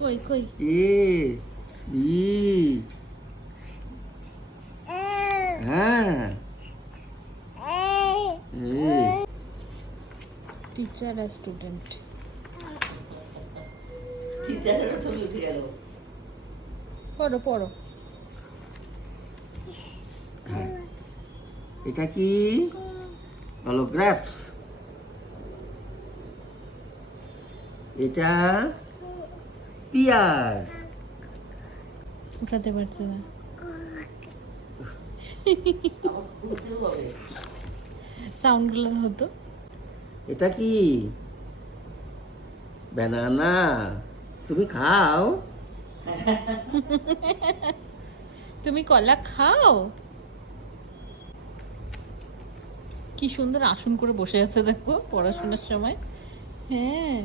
কই কই A B হ্যাঁ টিচার আর স্টুডেন্ট। টিচারের ছবি উঠে গেল। পড়ো পড়ো। এটা কি বলো? গ্রেপস। এটা পিয়াজ। উঠাতে পারছে না। সাউন্ড গুলো হতো। এটা কি ব্যানানা। তুমি খাও? তুমি কলা খাও? কি সুন্দর আসন করে বসে আছে দেখো পড়াশোনার সময়। হ্যাঁ,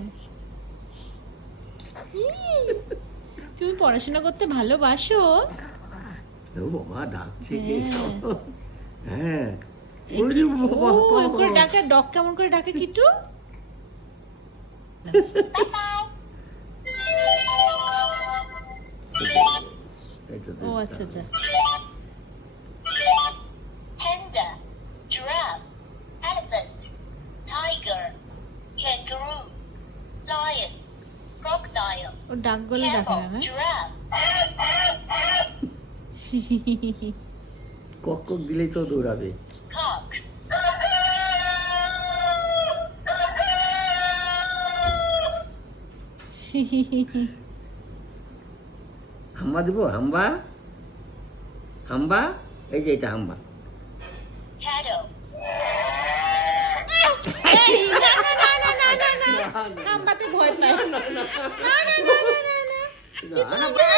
তুমি পড়াশোনা করতে ভালোবাসো? ও বাবা ডাকছে। হ্যাঁ। হ্যাঁ ও এরকম করে ডাকে, ডগ কেমন করে ডাকে কিটু? ও আচ্ছা আচ্ছা। Panda, giraffe, elephant, tiger, kangaroo, lion, crocodile, ও ডাক গলে ডাকে camel, না? giraffe, কক কক দিলেই তো দৌড়াবে। cock. হাম্বা দিব? হাম্বা হাম্বা। এই যে এটা হাম্বা। Cattle. হাম্বাতে ভয় পায়। না না না না না না। কিছু না, হবে।